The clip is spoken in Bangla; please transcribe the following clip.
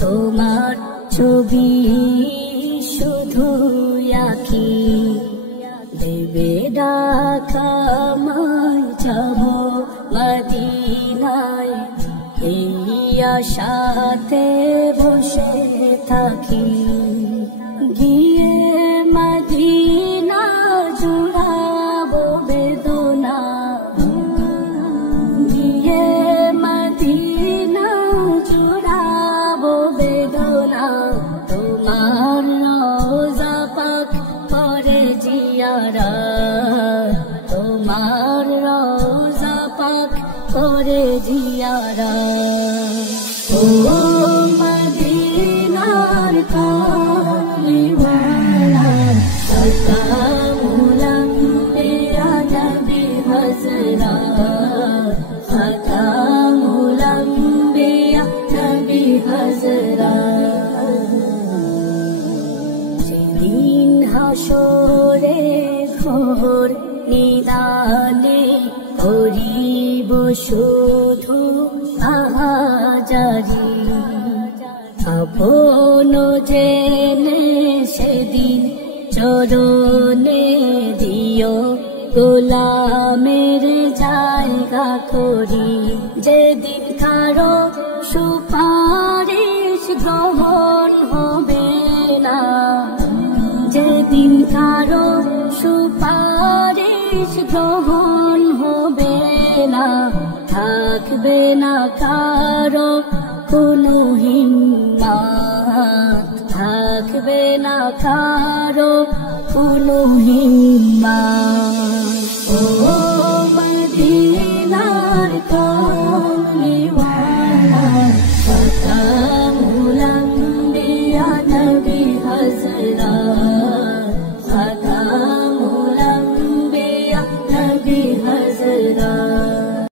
তোমার ছবি শুধু আঁকি দেবে ডাকামায় যাব মদিনায় এই আশাতে বসে থাকি গিয়ে মদিনা জুড়াবো বেদনা গিয়ে মদিনা জুড়াবো বেদনা তোমার রোজা পাক করে জিয়ারত তোমার রোজা পাক করে জিয়ারত ও মদিনার কামলিওয়ালা সালামুল আম্বিয়া নবী হযরত সালামুল আম্বিয়া নবী হযরত যেদিন হাসরে ঘোর নিদানে করিব শুধু আহাজারি আপন জেনে সেদিন চরণে দিও গোলামের জায়গা করি যেদিন কারো সুপারিশ গ্রহণ হবে না যেদিন কারো সুপারিশ গ্রহণ হবে না থাকবে না কারো কোনো হিম্মত থাকবে না কারো কোনো হিম্মত ও মদিনার কামলিওয়ালা সালামুল আম্বিয়া নবী হযরত সালামুল আম্বিয়া নবী হযরত